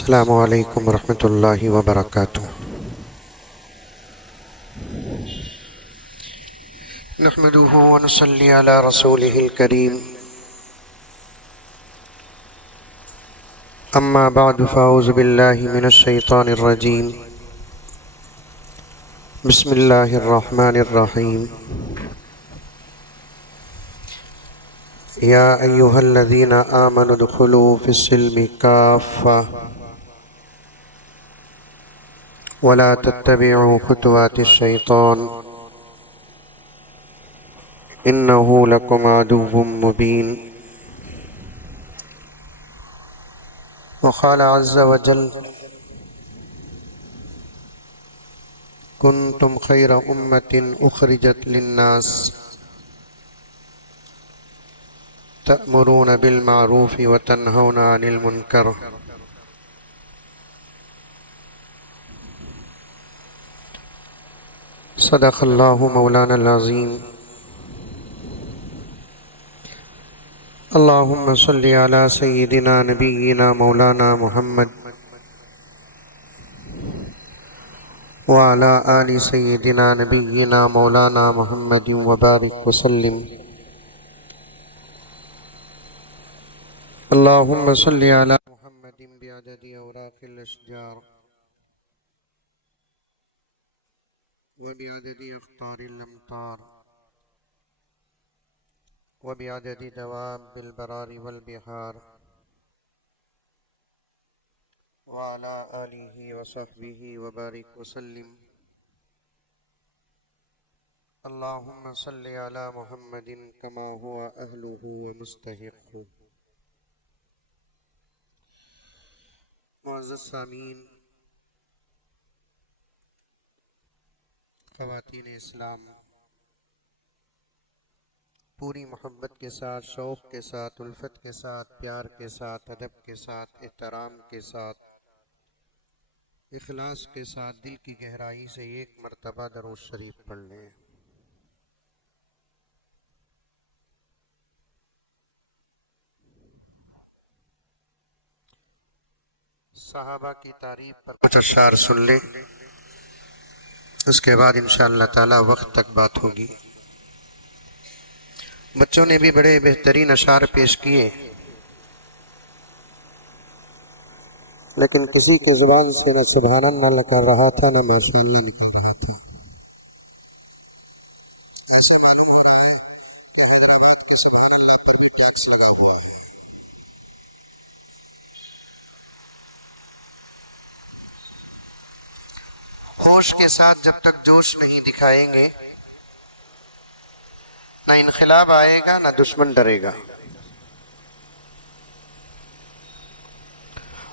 السلام علیکم ورحمۃ اللہ وبرکاتہ۔ نحمده ونصلی علی رسولہ الکریم، اما بعد فاعوذ باللہ من الشیطان الرجیم، بسم اللہ الرحمن الرحیم۔ یا ایہا الذین آمنوا ادخلوا فی السلم کافۃ ولا تتبعوا خطوات الشیطان انہ لکم عدو مبین۔ وقال عز وجل کنتم خیر امۃ اخرجت للناس تأمرون بالمعروف وتنہون عن المنکر صدق اللہ مولانا العظیم۔ اللہم صلی علی سیدنا نبینا مولانا محمد وعلی آل سیدنا نبینا مولانا محمد وبارک وسلم۔ اللہم صلی علی محمد بعدد اوراق الاشجار وبعدد اخطار الامطار وبعدد دواب البرار والبحار وعلى آلہ وصحبہ وبارک وسلم۔ اللہم صلی علی محمد کما هو اہلہ ومستحق۔ معزز سامعین، خواتین اسلام، پوری محبت کے ساتھ، شوق کے ساتھ، الفت کے ساتھ، پیار کے ساتھ، ادب کے ساتھ، احترام کے ساتھ، اخلاص کے ساتھ دل کی گہرائی سے ایک مرتبہ درود شریف پڑھ لیں۔ صحابہ کی تعریف پر کچھ اشعار سن لیں، اس کے بعد انشاءاللہ تعالی وقت تک بات ہوگی۔ بچوں نے بھی بڑے بہترین اشعار پیش کیے، لیکن کسی کے زبان سے نہ سبحان اللہ نکل رہا تھا نہ ماشاءاللہ نکل رہا تھا۔ ایسے معلوم ہو رہا ہے کہ حیدرآباد کے سبحان اللہ پر بھی ٹیکس لگا ہوا ہے۔ ہوش کے ساتھ جب تک جوش نہیں دکھائیں گے، نہ انقلاب آئے گا نہ دشمن ڈرے گا۔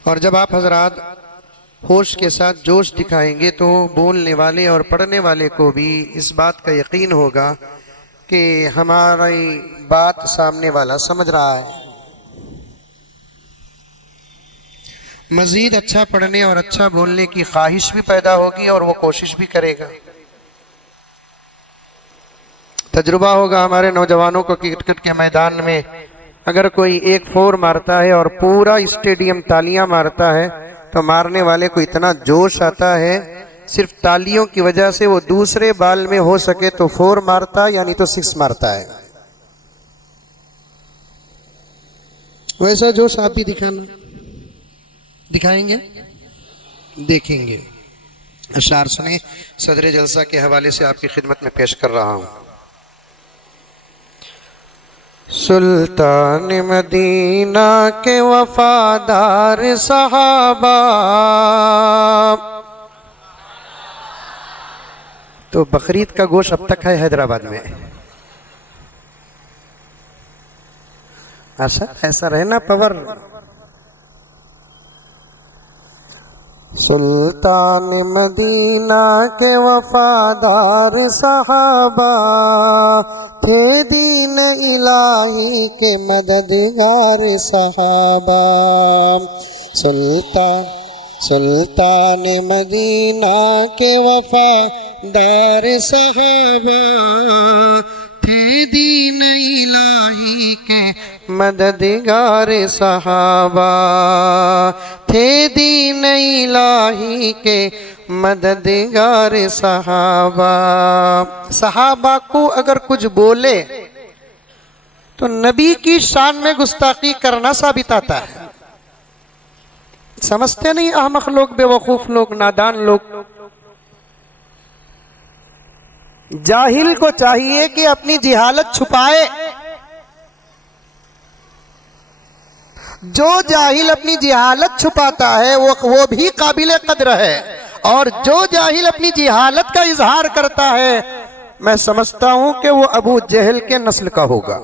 اور جب آپ حضرات ہوش کے ساتھ جوش دکھائیں گے تو بولنے والے اور پڑھنے والے کو بھی اس بات کا یقین ہوگا کہ ہماری بات سامنے والا سمجھ رہا ہے۔ مزید اچھا پڑھنے اور اچھا بولنے کی خواہش بھی پیدا ہوگی اور وہ کوشش بھی کرے گا۔ تجربہ ہوگا ہمارے نوجوانوں کو کہ کرکٹ کے میدان میں اگر کوئی ایک فور مارتا ہے اور پورا اسٹیڈیم تالیاں مارتا ہے تو مارنے والے کو اتنا جوش آتا ہے، صرف تالیوں کی وجہ سے وہ دوسرے بال میں ہو سکے تو فور مارتا یعنی تو سکس مارتا ہے۔ ویسا جوش آپ بھی دکھائیں گے، دیکھیں گے۔ اشعار سنیں، صدر جلسہ کے حوالے سے آپ کی خدمت میں پیش کر رہا ہوں۔ سلطان مدینہ کے وفادار صحابہ، تو بقرعید کا گوشت اب تک ہے حیدرآباد میں؟ ایسا رہنا پور۔ سلطان مدینہ کے وفادار صحابہ تھے، دین الہی کے مددگار صحابہ۔ سلطان مدینہ کے وفادار صحابہ تھے، دین الہی کے مددگار صحابہ۔ تھے دین الہی کے مددگار صحابہ. صحابہ کو اگر کچھ بولے تو نبی کی شان میں گستاخی کرنا ثابت آتا ہے. سمجھتے نہیں احمق لوگ، بے وقوف لوگ، نادان لوگ. جاہل کو چاہیے کہ اپنی جہالت چھپائے. جو جاہل اپنی جہالت چھپاتا ہے وہ بھی قابل قدر ہے، اور جو جاہل اپنی جہالت کا اظہار کرتا ہے میں سمجھتا ہوں کہ وہ ابو جہل کے نسل کا ہوگا.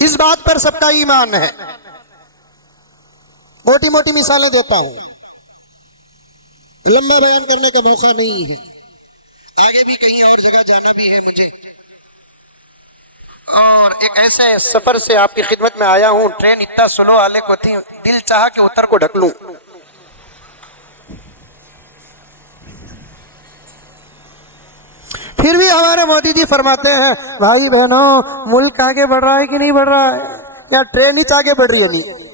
اس بات پر سب کا ایمان ہے. موٹی موٹی مثالیں دیتا ہوں، لمبا بیان کرنے کا موقع نہیں ہے، آگے بھی کہیں اور جگہ جانا بھی ہے مجھے، اور ایک ایسے سفر سے آپ کی خدمت میں آیا ہوں. ٹرین اتنا سلو والے کو تھی، دل چاہا کہ اتر کو ڈھک لوں. پھر بھی ہمارے مودی جی فرماتے ہیں بھائی بہنوں ملک آگے بڑھ رہا ہے کہ نہیں بڑھ رہا ہے، یا ٹرین ہی آگے بڑھ رہی ہے؟ نہیں.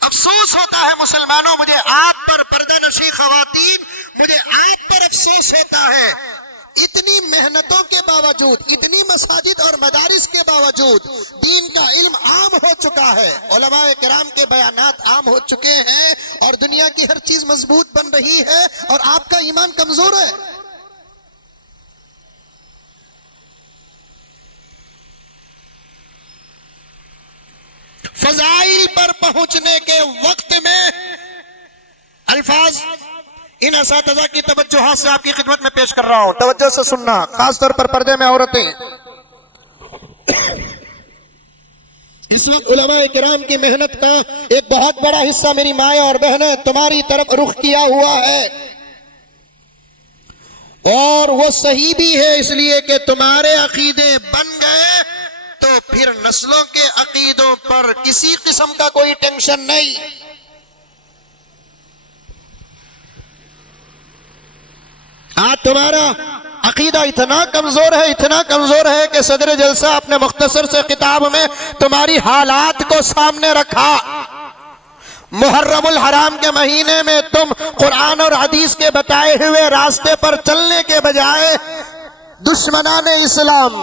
افسوس ہوتا ہے مسلمانوں، مجھے آپ پر، پردہ نشی خواتین، مجھے آپ پر افسوس ہوتا ہے. اتنی محنتوں کے باوجود، اتنی مساجد اور مدارس کے باوجود دین کا علم عام ہو چکا ہے، علماء کرام کے بیانات عام ہو چکے ہیں، اور دنیا کی ہر چیز مضبوط بن رہی ہے، اور آپ کا ایمان کمزور ہے. فضائل پر پہنچنے کے وقت میں الفاظ ان اساتذہ کی توجہات سے آپ کی خدمت میں پیش کر رہا ہوں، توجہ سے سننا، خاص طور پر پردے میں عورتیں. اس وقت علماء کرام کی محنت کا ایک بہت بڑا حصہ میری مائیں اور بہنیں تمہاری طرف رخ کیا ہوا ہے، اور وہ صحیح بھی ہے، اس لیے کہ تمہارے عقیدے بن گئے تو پھر نسلوں کے عقیدوں پر کسی قسم کا کوئی ٹینشن نہیں. آج تمہارا عقیدہ اتنا کمزور ہے، اتنا کمزور ہے کہ صدر جلسہ اپنے مختصر سے خطاب میں تمہاری حالات کو سامنے رکھا. محرم الحرام کے مہینے میں تم قرآن اور حدیث کے بتائے ہوئے راستے پر چلنے کے بجائے دشمنان اسلام،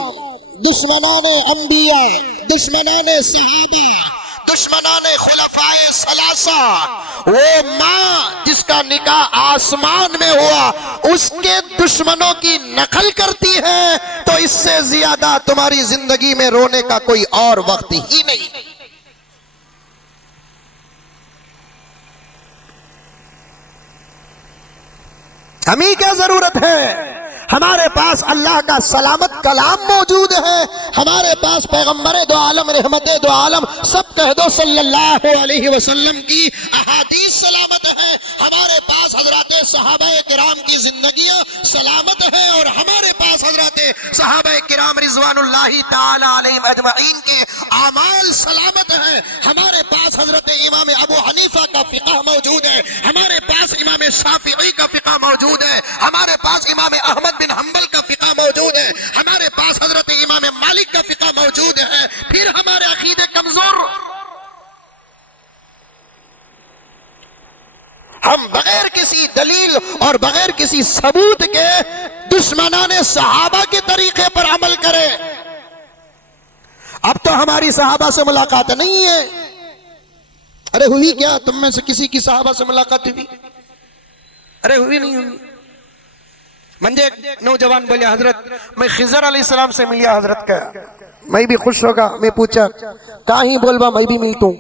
دشمنان انبیاء، دشمنان صحابہ، دشمنان خلفائے ثلاثہ، وہ ماں جس کا نکاح آسمان میں ہوا اس کے دشمنوں کی نقل کرتی ہے، تو اس سے زیادہ تمہاری زندگی میں رونے کا کوئی اور وقت ہی نہیں. ہمیں کیا ضرورت ہے؟ ہمارے پاس اللہ کا سلامت کلام موجود ہے، ہمارے پاس پیغمبر دو عالم، رحمت دو عالم، سب کہہ دو صلی اللہ علیہ وسلم کی احادیث سلامت ہیں، ہمارے پاس حضرات صحابہ کرام کی زندگیاں سلامت ہیں، اور ہمارے پاس حضرات صحابہ کرام رضوان اللہ تعالی علیہم اجمعین کے اعمال سلامت ہیں، ہمارے پاس حضرت امام ابو حنیفہ کا فقہ موجود ہے، ہمارے پاس امام شافعی کا فقہ موجود ہے، ہمارے پاس امام احمد بن حنبل کا فقہ موجود ہے، ہمارے پاس حضرت امام مالک کا فقہ موجود ہے. پھر ہمارے عقیدے کمزور، ہم بغیر کسی دلیل اور بغیر کسی ثبوت کے دشمنان صحابہ کے طریقے پر عمل کریں. اب تو ہماری صحابہ سے ملاقات نہیں ہے. ارے ہوئی کیا؟ تم میں سے کسی کی صحابہ سے ملاقات ہوئی؟ ارے ہوئی نہیں ہوئی. منجے ایک نوجوان بولے حضرت میں خضر علیہ السلام سے ملیا حضرت کا. میں بھی خوش ہوگا. میں پوچھا کہیں بولبا میں بھی ملتوں.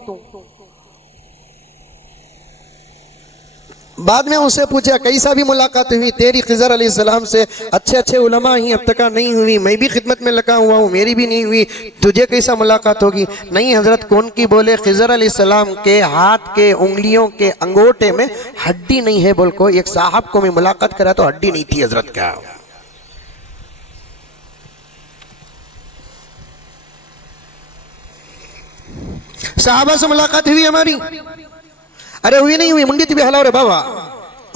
بعد میں اسے پوچھا کیسا بھی ملاقات ہوئی؟ تیری خضر علیہ السلام سے اچھے اچھے علماء ہی اب تک نہیں ہوئی، میں بھی خدمت میں لگا ہوا ہوں، میری بھی نہیں ہوئی، تجھے کیسا ملاقات ہوگی؟ نہیں حضرت. کون کی؟ بولے خضر علیہ السلام کے ہاتھ کے انگلیوں کے انگوٹے میں ہڈی نہیں ہے. بول کو ایک صاحب کو میں ملاقات کرا تو ہڈی نہیں تھی حضرت کا. صحابہ سے ملاقات ہوئی ہماری؟ ارے ہوئی نہیں ہوئی. منڈی تھی بھی حلاو رے بابا.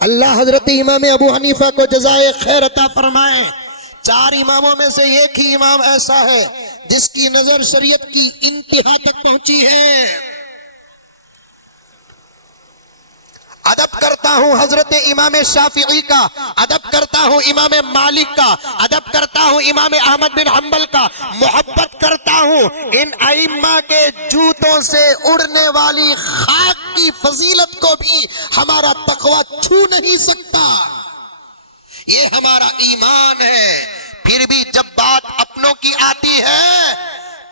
اللہ حضرت امام ابو حنیفہ کو جزائے خیر عطا فرمائے. 4 اماموں میں سے ایک ہی امام ایسا ہے جس کی نظر شریعت کی انتہا تک پہنچی ہے. ادب کرتا ہوں حضرت امام شافعی کا، ادب کرتا ہوں امام مالک کا، ادب کرتا ہوں امام احمد بن حنبل کا، محبت کرتا ہوں ان ائمہ کے جوتوں سے اڑنے والی خاک کی فضیلت کو بھی ہمارا تقوی چھو نہیں سکتا. یہ ہمارا ایمان ہے. پھر بھی جب بات اپنوں کی آتی ہے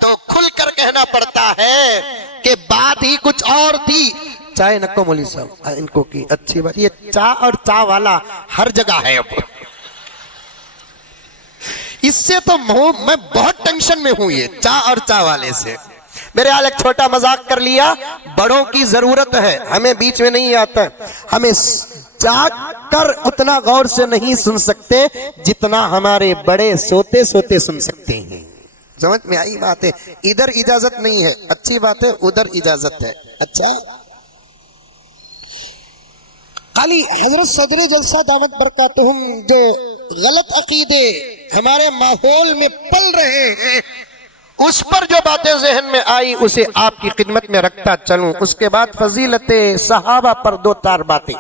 تو کھل کر کہنا پڑتا ہے کہ بات ہی کچھ اور تھی. چائے نکو مولی صاحب ان کو کی اچھی بات، یہ چا اور چا والا ہر جگہ ہے. اب اس سے تو میں بہت ٹینشن میں ہوں، یہ چا اور چا والے سے. میرے حال ایک چھوٹا مذاق کر لیا. بڑوں کی ضرورت ہے، ہمیں بیچ میں نہیں آتا. ہمیں جاگ کر اتنا غور سے نہیں سن سکتے جتنا ہمارے بڑے سوتے سوتے سن سکتے ہیں. سمجھ میں آئی بات ہے؟ ادھر اجازت نہیں ہے، اچھی بات ہے، ادھر اجازت ہے. اچھا خالی حضرت صدر جلسہ دعوت برکاتہم جو غلط عقیدے ہمارے ماحول میں پل رہے ہیں، اس پر جو باتیں ذہن میں آئی اسے آپ کی خدمت میں رکھتا چلوں. اس کے بعد فضیلت صحابہ پر 2-4 باتیں.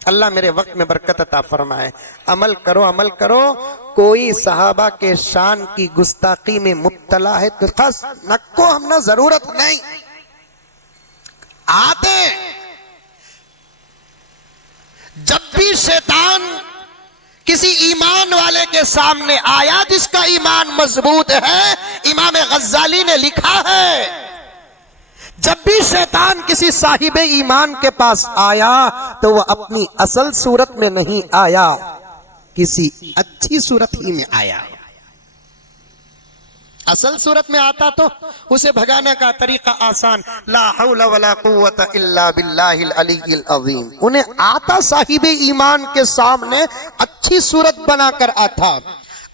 اللہ میرے وقت میں برکت عطا فرمائے. عمل کرو عمل کرو. کوئی صحابہ کے شان کی گستاخی میں مبتلا ہے تو خاص نکو ہم نہ ضرورت نہیں آتے. جب بھی شیطان کسی ایمان والے کے سامنے آیا جس کا ایمان مضبوط ہے، امام غزالی نے لکھا ہے جب بھی شیطان کسی صاحب ایمان کے پاس آیا تو وہ اپنی اصل صورت میں نہیں آیا، کسی اچھی صورت ہی میں آیا. اصل صورت میں آتا تو اسے بھگانے کا طریقہ آسان. لا حول ولا قوت الا باللہ العلی العظیم. انہیں آتا صاحب ایمان کے سامنے اچھی صورت بنا کر آتا،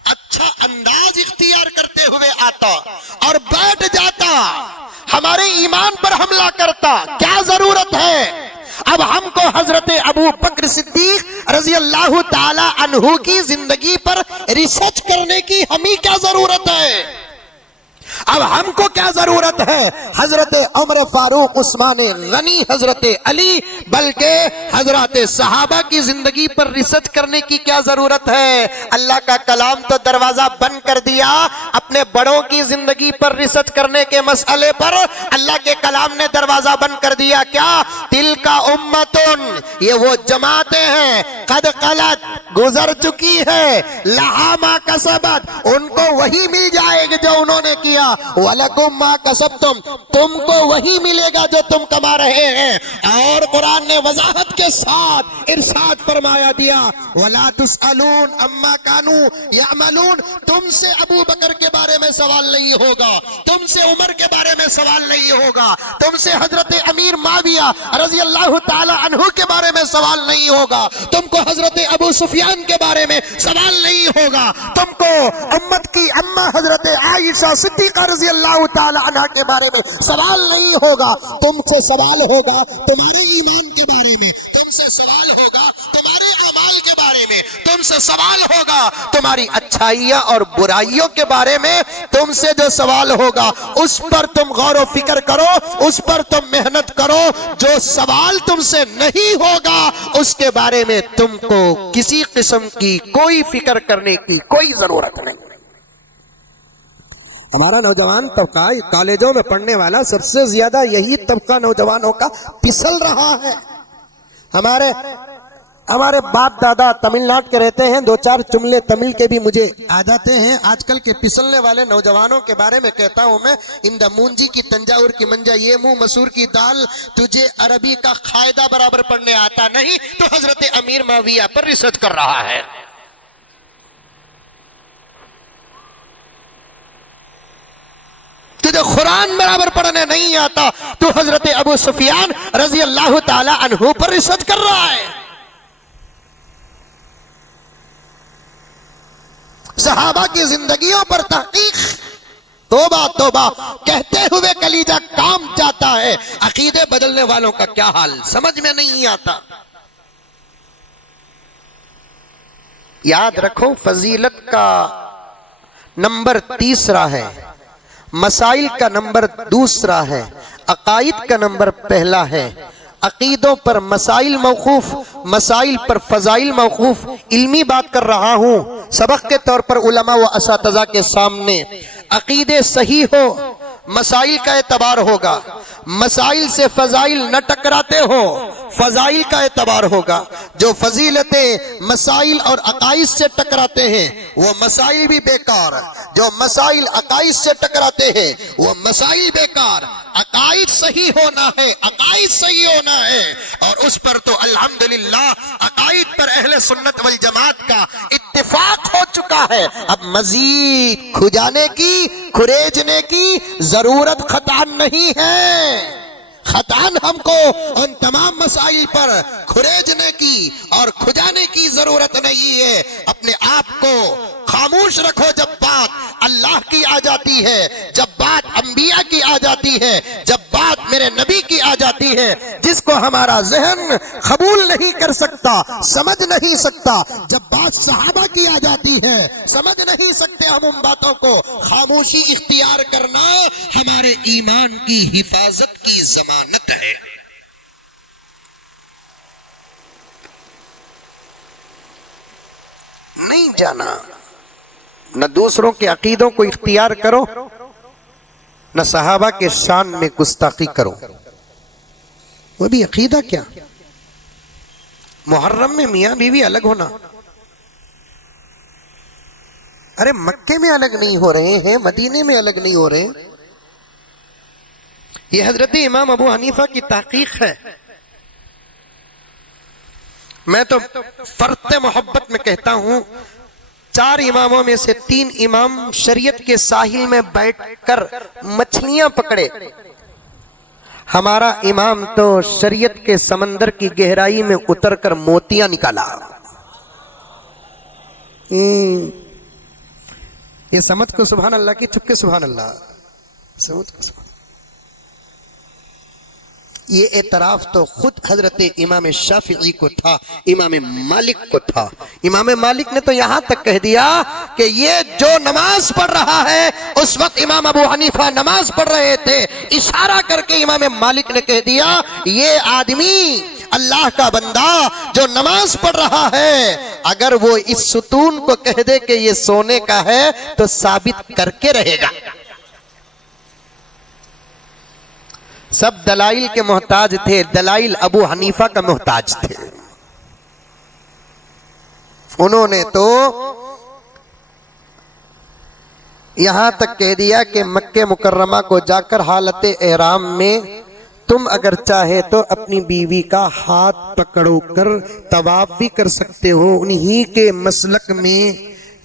اچھا انداز اختیار کرتے ہوئے آتا اور بیٹھ جاتا، ہمارے ایمان پر حملہ کرتا. کیا ضرورت ہے اب ہم کو حضرت ابو بکر صدیق رضی اللہ تعالی عنہ کی زندگی پر ریسرچ کرنے کی ہمیں کیا ضرورت ہے؟ اب ہم کو کیا ضرورت ہے حضرت عمر فاروق، عثمان غنی، حضرت علی، بلکہ حضرات صحابہ کی زندگی پر ریسرچ کرنے کی کیا ضرورت ہے؟ اللہ کا کلام تو دروازہ بند کر دیا. اپنے بڑوں کی زندگی پر ریسرچ کرنے کے مسئلے پر اللہ کے کلام نے دروازہ بند کر دیا. کیا؟ تلک امتن، یہ وہ جماعتیں ہیں قد خلت، گزر چکی ہے، لہا ما کسبت، ان کو وہی مل جائے گا جو انہوں نے کیا، وَلَكُمْ مَا كَسَبْتُمْ، تم کو وہی ملے گا جو تم کما رہے ہیں. اور قرآن نے وضاحت کے ساتھ ارشاد فرمایا دیا وَلَا تُسْأَلُونَ عَمَّا كَانُوا يَعْمَلُونَ. تم سے ابو بکر کے بارے میں سوال نہیں ہوگا، تم سے عمر کے بارے میں سوال نہیں ہوگا، تم سے حضرت امیر معاویہ رضی اللہ تعالی عنہ کے بارے میں سوال نہیں ہوگا، تم کو حضرت ابو سفیان کے بارے میں سوال نہیں ہوگا، تم کو امت کی اماں حضرت عائشہ صدیقہ رضی اللہ تعالی عنہ کے بارے میں سوال نہیں ہوگا. تم سے سوال ہوگا تمہارے ایمان کے بارے میں، تم سے سوال ہوگا تمہارے اعمال کے بارے میں، تم سے سوال ہوگا تمہاری اچھائیاں اور برائیوں کے بارے میں. تم سے جو سوال ہوگا اس پر تم غور و فکر کرو، اس پر تم محنت کرو. جو سوال تم سے نہیں ہوگا اس کے بارے میں تم کو کسی قسم کی کوئی فکر کرنے کی کوئی ضرورت نہیں. ہمارا نوجوان طبقہ کالجوں میں پڑھنے والا سب سے زیادہ یہی طبقہ نوجوانوں کا پسل رہا ہے. ہمارے باپ دادا تمل ناڈو کے رہتے ہیں، 2-4 جملے تمل کے بھی مجھے آ جاتے ہیں. آج کل کے پسلنے والے نوجوانوں کے بارے میں کہتا ہوں میں، اندہ مونجی کی تنجاور کی منجا، یہ منہ مسور کی دال، تجھے عربی کا قاعدہ برابر پڑھنے آتا نہیں تو حضرت امیر معاویہ پر ریسرچ کر رہا ہے. تجھے قرآن برابر پڑھنے نہیں آتا تو حضرت ابو سفیان رضی اللہ تعالی عنہ پر ریسرچ کر رہا ہے. صحابہ کی زندگیوں پر تحقیق، توبہ توبہ کہتے ہوئے کلیجہ کام جاتا ہے. عقیدے بدلنے والوں کا کیا حال سمجھ میں نہیں آتا. یاد رکھو فضیلت کا نمبر تیسرا ہے، مسائل کا نمبر دوسرا ہے، عقائد کا نمبر پہلا ہے۔ عقیدوں پر مسائل موقوف، مسائل پر فضائل موقوف۔ علمی بات کر رہا ہوں، سبق کے طور پر علماء و اساتذہ کے سامنے۔ عقیدے صحیح ہو، مسائل کا اعتبار ہوگا، مسائل سے فضائل نہ ٹکراتے ہو، فضائل کا اعتبار ہوگا۔ جو فضیلتیں مسائل اور عقائد سے ٹکراتے ہیں وہ مسائل بھی بیکار، جو مسائل عقائد سے ٹکراتے ہیں وہ مسائل بیکار۔ عقائد صحیح ہونا ہے، عقائد صحیح ہونا ہے، اور اس پر تو الحمدللہ عقائد پر اہل سنت والجماعت کا اتفاق ہو چکا ہے۔ اب مزید کھجانے کی، کھریجنے کی ضرورت خطان نہیں ہے۔ خطان ہم کو ان تمام مسائل پر کھریجنے کی اور کھجانے کی ضرورت نہیں ہے۔ اپنے آپ کو خاموش رکھو جب بات اللہ کی آ جاتی ہے، جب بات انبیاء کی آ جاتی ہے، جب بات میرے نبی کی آ جاتی ہے، جس کو ہمارا ذہن قبول نہیں کر سکتا، سمجھ نہیں سکتا۔ جب بات صحابہ کی آ جاتی ہے، سمجھ نہیں سکتے ہم ان باتوں کو۔ خاموشی اختیار کرنا ہمارے ایمان کی حفاظت کی ضمانت ہے۔ نہیں جانا، نہ دوسروں کے عقیدوں کو اختیار کرو، نہ صحابہ کے شان میں گستاخی کرو۔ وہ بھی عقیدہ کیا؟ محرم میں میاں بیوی الگ ہونا، ارے مکے میں الگ نہیں ہو رہے ہیں، مدینے میں الگ نہیں ہو رہے ہیں۔ یہ حضرت امام ابو حنیفہ کی تحقیق ہے۔ میں تو فرط محبت میں کہتا ہوں، 4 اماموں میں سے 3 امام شریعت کے ساحل میں بیٹھ کر مچھلیاں پکڑے، ہمارا امام تو شریعت کے سمندر کی گہرائی میں اتر کر موتیاں نکالا۔ یہ سمجھ کو سبحان اللہ کی، چپ کے سبحان اللہ، سمجھ کو سبحان اللہ۔ یہ اعتراف تو خود حضرت امام شافعی کو تھا، امام مالک کو تھا۔ امام مالک نے تو یہاں تک کہہ دیا کہ یہ جو نماز پڑھ رہا ہے، اس وقت امام ابو حنیفہ نماز پڑھ رہے تھے، اشارہ کر کے امام مالک نے کہہ دیا یہ آدمی اللہ کا بندہ جو نماز پڑھ رہا ہے، اگر وہ اس ستون کو کہہ دے کہ یہ سونے کا ہے تو ثابت کر کے رہے گا۔ سب دلائل کے محتاج تھے، دلائل ابو حنیفہ کا محتاج تھے۔ انہوں نے تو یہاں تک کہہ دیا کہ مکہ مکرمہ کو جا کر حالت احرام میں تم اگر چاہے تو اپنی بیوی کا ہاتھ پکڑو کر طواف بھی کر سکتے ہو۔ انہی کے مسلک میں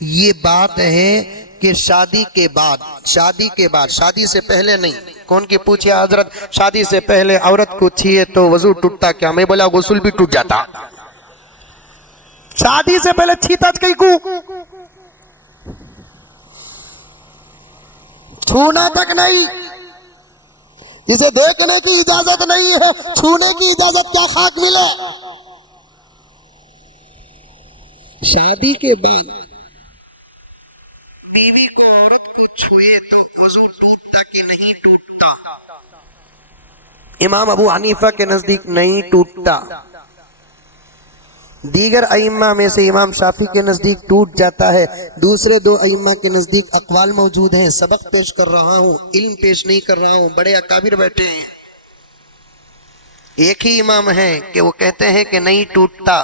یہ بات ہے کہ شادی کے بعد، شادی سے پہلے نہیں۔ کون کی پوچھے حضرت شادی سے پہلے عورت کو چھیے تو وضو ٹوٹتا کیا؟ میں بولا غسل بھی ٹوٹ جاتا۔ شادی سے پہلے چھیتا کئی کو چھونا تک نہیں، جسے دیکھنے کی اجازت نہیں ہے، چھونے کی اجازت کیا خاک ملے؟ شادی کے بعد بیوی کو عورت کو چھوئے تو وضو ٹوٹتا کہ نہیں ٹوٹتا؟ امام ابو حنیفہ کے نزدیک نہیں ٹوٹتا، دیگر ائمہ میں سے امام شافعی کے نزدیک ٹوٹ جاتا ہے۔ دوسرے 2 ائمہ کے نزدیک اقوال موجود ہیں۔ سبق پیش کر رہا ہوں، علم پیش نہیں کر رہا ہوں، بڑے اکابر بیٹھے ہیں۔ ایک ہی امام ہیں کہ وہ کہتے ہیں کہ نہیں ٹوٹتا۔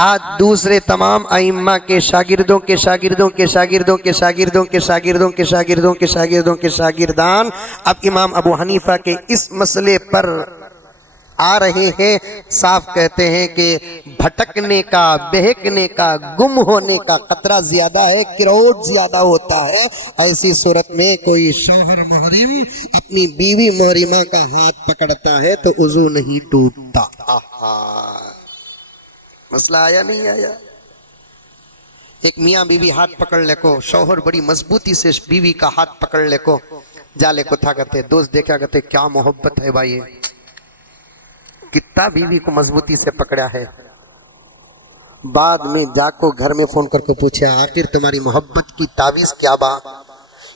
آج دوسرے تمام ائمہ کے شاگردوں کے شاگردوں کے شاگردوں کے شاگردوں کے شاگردوں کے شاگردوں کے شاگردوں کے شاگردان اب امام ابو حنیفہ کے اس مسئلے پر آ رہے ہیں، صاف کہتے ہیں کہ بھٹکنے کا، بہکنے کا، گم ہونے کا خطرہ زیادہ ہے، کروٹ زیادہ ہوتا ہے۔ ایسی صورت میں کوئی شوہر محرم اپنی بیوی محرمہ کا ہاتھ پکڑتا ہے تو وضو نہیں ٹوٹتا۔ مسئلہ آیا نہیں آیا؟ ایک میاں بیوی ہاتھ پکڑ لے کو، شوہر بڑی مضبوطی سے بیوی کا ہاتھ پکڑ لے کو، جالے کو تھا کرتے، دوست دیکھا کرتے، کیا محبت ہے بھائی، کتنا بیوی کو مضبوطی سے پکڑا ہے۔ بعد میں جا کو گھر میں فون کر کے پوچھے آخر تمہاری محبت کی تعویذ کیا با؟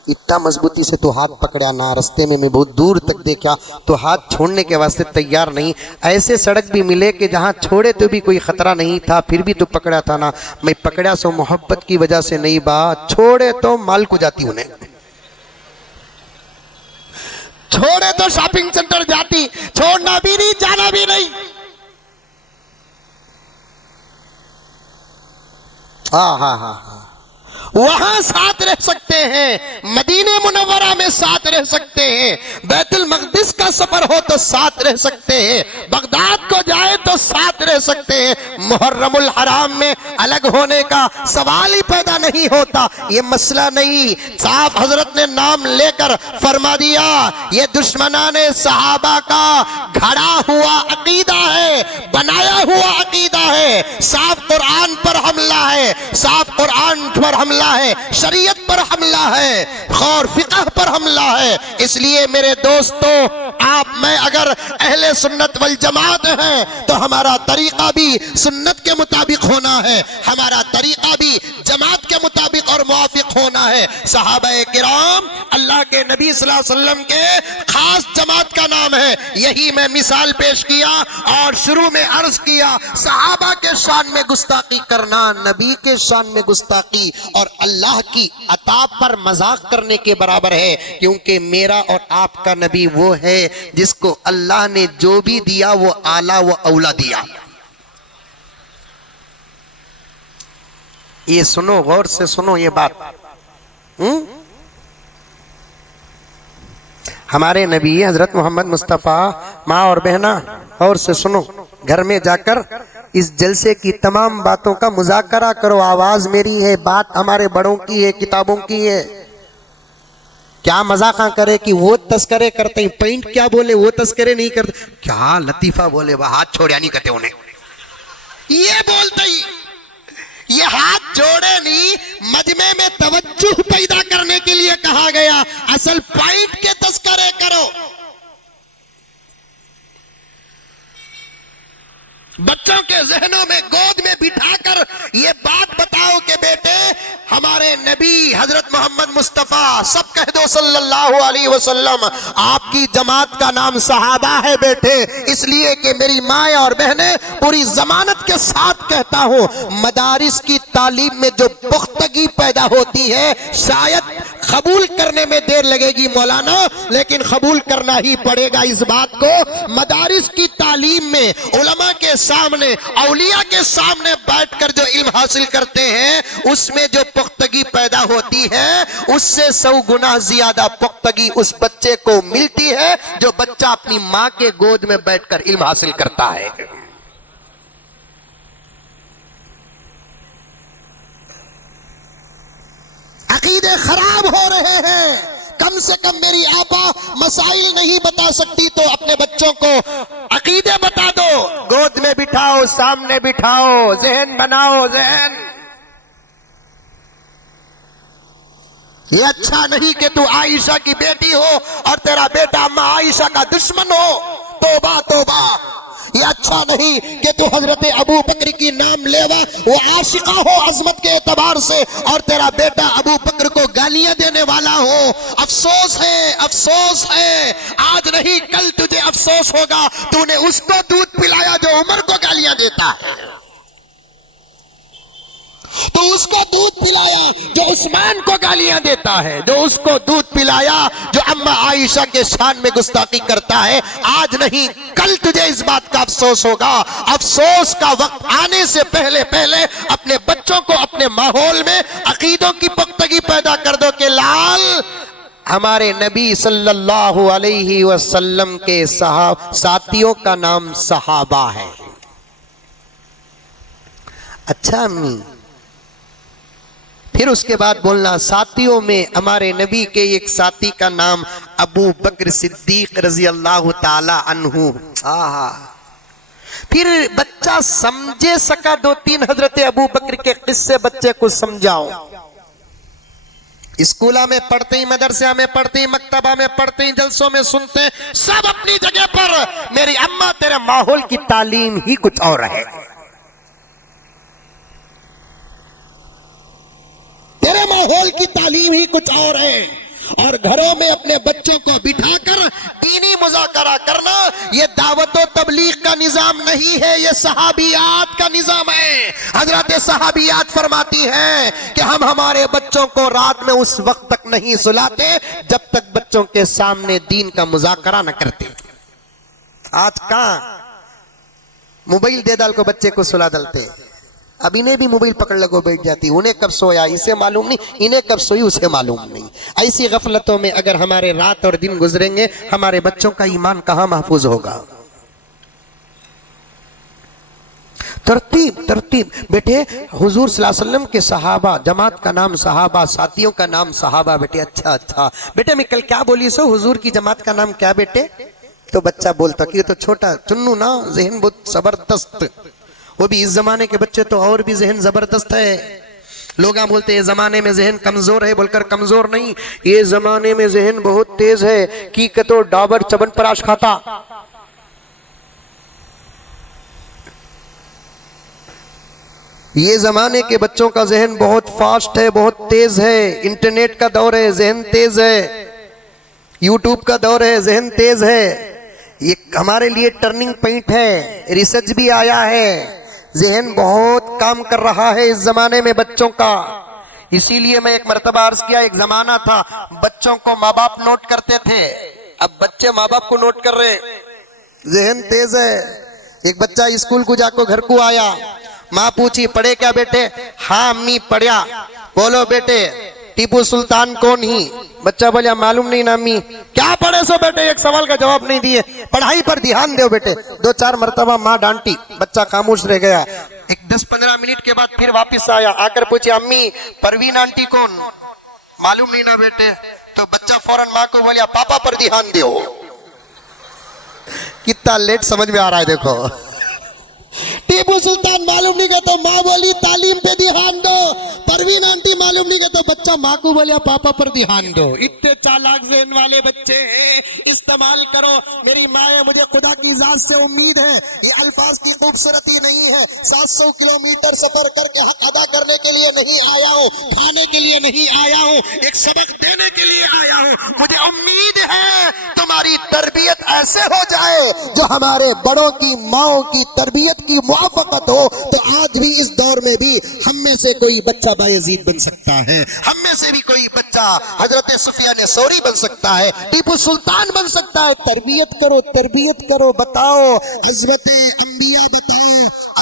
اتنا مضبوطی سے تو ہاتھ پکڑیا نا، رستے میں بہت دور تک دیکھا تو ہاتھ چھوڑنے کے واسطے تیار نہیں، ایسے سڑک بھی ملے کہ جہاں چھوڑے تو بھی کوئی خطرہ نہیں تھا پھر بھی تو پکڑا تھا نا۔ میں پکڑیا سو محبت کی وجہ سے نہیں با، چھوڑے تو مال کو جاتی انہیں، چھوڑے تو شاپنگ سینٹر جاتی، چھوڑنا بھی نہیں جانا بھی نہیں۔ ہاں ہاں ہاں ہاں، وہاں ساتھ رہ سکتے ہیں، مدینہ منورہ میں ساتھ رہ سکتے ہیں، بیت المقدس کا سفر ہو تو ساتھ رہ سکتے ہیں، بغداد کو جائے تو ساتھ رہ سکتے ہیں، محرم الحرام میں الگ ہونے کا سوال ہی پیدا نہیں ہوتا، یہ مسئلہ نہیں۔ صاحب حضرت نے نام لے کر فرما دیا یہ دشمنان صحابہ کا گھڑا ہوا عقیدہ ہے، بنایا ہوا عقیدہ ہے، صاف قرآن پر حملہ ہے، صاف قرآن پر حملہ ہے، شریعت پر حملہ ہے، غور فقہ پر حملہ ہے۔ اس لیے میرے دوستو، آپ میں اگر اہل سنت والجماعت ہیں تو ہمارا طریقہ بھی سنت کے مطابق ہونا ہے، ہمارا طریقہ بھی جماعت کے مطابق اور موافق ہونا ہے۔ صحابہ کرام اللہ کے نبی صلی اللہ علیہ وسلم کے خاص جماعت کا نام ہے، یہی میں مثال پیش کیا اور شروع میں عرض کیا، صحابہ کے شان میں گستاخی کرنا نبی کے شان میں گستاخی اور اللہ کی عطا پر مذاق کرنے کے برابر ہے، کیونکہ میرا اور آپ کا نبی وہ ہے جس کو اللہ نے جو بھی دیا وہ اعلیٰ و اولا دیا۔ یہ سنو، غور سے سنو یہ بات۔ ہمارے نبی حضرت محمد مصطفیٰ، ماں اور بہنا اور سے سنو، گھر میں جا کر اس جلسے کی تمام باتوں کا مذاکرہ کرو، آواز میری ہے، بات ہمارے بڑوں کی ہے، کتابوں کی ہے۔ کیا مذاقہ کرے کہ وہ تذکرے کرتے ہیں، پوائنٹ کیا بولے وہ تذکرے نہیں کرتے، کیا لطیفہ بولے وہ ہاتھ چھوڑیا نہیں کہتے انہیں، یہ بولتے ہی یہ ہاتھ جوڑے نہیں، مجمع میں توجہ پیدا کرنے کے لیے کہا گیا، اصل پوائنٹ کے تذکرے کرو۔ بچوں کے ذہنوں میں گود میں بٹھا کر یہ بات بتاؤ کہ بیٹے ہمارے نبی حضرت محمد مصطفیٰ، سب کہہ دو صلی اللہ علیہ وسلم، آپ کی جماعت کا نام صحابہ ہے بیٹے، اس لیے کہ میری ماں اور بہنیں پوری ضمانت کے ساتھ کہتا ہوں، مدارس کی تعلیم میں جو پختگی پیدا ہوتی ہے شاید قبول کرنے میں دیر لگے گی مولانا، لیکن قبول کرنا ہی پڑے گا اس بات کو، مدارس کی تعلیم میں علماء کے سامنے، اولیاء کے سامنے بیٹھ کر جو علم حاصل کرتے ہیں اس میں جو پختگی پیدا ہوتی ہے اس سے 100 گنا زیادہ پختگی اس بچے کو ملتی ہے جو بچہ اپنی ماں کے گود میں بیٹھ کر علم حاصل کرتا ہے۔ عقیدے خراب ہو رہے ہیں، کم سے کم میری آپا مسائل نہیں بتا سکتی تو اپنے بچوں کو عقیدے بتا دو، گود میں بٹھاؤ، سامنے بٹھاؤ، ذہن بناؤ، ذہن۔ یہ اچھا نہیں کہ تو عائشہ کی بیٹی ہو اور تیرا بیٹا اما عائشہ کا دشمن ہو، توبہ توبہ۔ یہ اچھا نہیں کہ تو حضرت ابو بکر کی نام لیوا وہ عاشقہ ہو عظمت کے اعتبار سے اور تیرا بیٹا ابو بکر کو گالیاں دینے والا ہو۔ افسوس ہے، افسوس ہے، آج نہیں کل تجھے افسوس ہوگا، تو نے اس کو دودھ پلایا جو عمر کو گالیاں دیتا ہے، تو اس کو دودھ پلایا جو عثمان کو گالیاں دیتا ہے، جو اس کو دودھ پلایا جو اما عائشہ کے شان میں گستاخی کرتا ہے۔ آج نہیں کل تجھے اس بات کا افسوس ہوگا۔ افسوس کا وقت آنے سے پہلے پہلے اپنے بچوں کو اپنے ماحول میں عقیدوں کی پختگی پیدا کر دو کہ لال ہمارے نبی صلی اللہ علیہ وسلم کے ساتھیوں کا نام صحابہ ہے۔ اچھا امی، پھر اس کے بعد بولنا ساتھیوں میں ہمارے نبی کے ایک ساتھی کا نام ابو بکر صدیق رضی اللہ تعالی عنہ۔ پھر بچہ سمجھے سکا 2-3 حضرت ابو بکر کے قصے بچے کو سمجھاؤ۔ اسکولہ میں پڑھتے ہیں، مدرسہ میں پڑھتے ہیں، مکتبہ میں پڑھتے ہیں، جلسوں میں سنتے ہیں، سب اپنی جگہ پر، میری اماں تیرے ماحول کی تعلیم ہی کچھ اور ہے۔ ماحول کی تعلیم ہی کچھ اور ہے. اور گھروں میں اپنے بچوں کو بٹھا کر دینی مذاکرہ کرنا یہ دعوت و تبلیغ کا نظام نہیں ہے، یہ صحابیات کا نظام ہے. حضرت صحابیات فرماتی ہیں کہ ہم ہمارے بچوں کو رات میں اس وقت تک نہیں سلاتے جب تک بچوں کے سامنے دین کا مذاکرہ نہ کرتے. آج کہاں موبائل دے ڈال کو بچے کو سلا ڈالتے. اب انہیں بھی موبائل پکڑ لگو بیٹھ جاتی. انہیں کب سویا اسے معلوم نہیں، انہیں کب سوئی اسے معلوم نہیں. ایسی غفلتوں میں اگر ہمارے رات اور دن گزریں گے ہمارے بچوں کا ایمان کہاں محفوظ ہوگا؟ ترتیب بیٹے. حضور صلی اللہ علیہ وسلم کے صحابہ، جماعت کا نام صحابہ، ساتھیوں کا نام صحابہ. بیٹے اچھا بیٹے میں کل کیا بولی سو؟ حضور کی جماعت کا نام کیا بیٹے؟ تو بچہ بولتا کہ یہ تو چھوٹا چنو نا، ذہن بہت زبردست. وہ بھی اس زمانے کے بچے تو اور بھی ذہن زبردست ہے. لوگ بولتے ہیں یہ زمانے میں ذہن کمزور ہے، بول کر کمزور نہیں، یہ زمانے میں ذہن بہت تیز ہے. کی کتو ڈابر چبن پراش کھاتا. یہ زمانے کے بچوں کا ذہن بہت فاسٹ ہے، بہت تیز ہے. انٹرنیٹ کا دور ہے، ذہن تیز ہے. یوٹیوب کا دور ہے، ذہن تیز ہے. یہ ہمارے لیے ٹرننگ پوائنٹ ہے. ریسرچ بھی آیا ہے، ذہن بہت کام کر رہا ہے اس زمانے میں بچوں کا. اسی لیے میں ایک مرتبہ عرض کیا، ایک زمانہ تھا بچوں کو ماں باپ نوٹ کرتے تھے. اب بچے ماں باپ کو نوٹ کر رہے. ذہن تیز ہے. ایک بچہ اسکول کو جا کر گھر کو آیا، ماں پوچھی پڑھے کیا بیٹے؟ ہاں امی پڑھیا. بولو بیٹے ٹیپو سلطان کون ہی؟ بچہ بولیا معلوم نہیں نا امی. کیا پڑھے سو بیٹے؟ ایک سوال کا جواب نہیں دیے. پڑھائی پر دھیان دو بیٹے. 2-4 مرتبہ ماں ڈانٹی، بچہ خاموش رہ گیا. ایک 10-15 منٹ کے بعد پھر واپس آیا، آ کر پوچھی امی پروین آنٹی کون؟ معلوم نہیں نا بیٹے. تو بچہ فوراً ماں کو بولیا پاپا پر دھیان دو. کتنا لیٹ سمجھ میں آ رہا ہے دیکھو. ٹیپو سلطان معلوم نہیں کہ تو ماں بولی تعلیم پہ دھیان دو. پروین آنٹی معلوم نہیں کہ تو بچہ ماں کو بولیا پاپا پر دھیان دو. اتنے چالاک ذہن والے بچے ہیں، استعمال کرو. میری ماں ہے، مجھے خدا کی ذات سے امید ہے یہ الفاظ کی خوبصورتی نہیں ہے. 700 کلومیٹر سفر کر کے حق ادا کرنے کے لیے نہیں آیا ہوں، کھانے کے لیے نہیں آیا ہوں، ایک سبق دینے کے لیے آیا ہوں. مجھے امید ہے تمہاری تربیت ایسے ہو جائے جو ہمارے بڑوں کی ماؤں کی تربیت کی موافقت ہو. تو آج بھی اس دور میں بھی ہم میں سے کوئی بچہ بایزید بن سکتا ہے، ہم میں سے بھی کوئی بچہ حضرت سفیان ثوری بن سکتا ہے، ٹیپو سلطان بن سکتا ہے. تربیت کرو. بتاؤ عظمت انبیاء، بتاؤ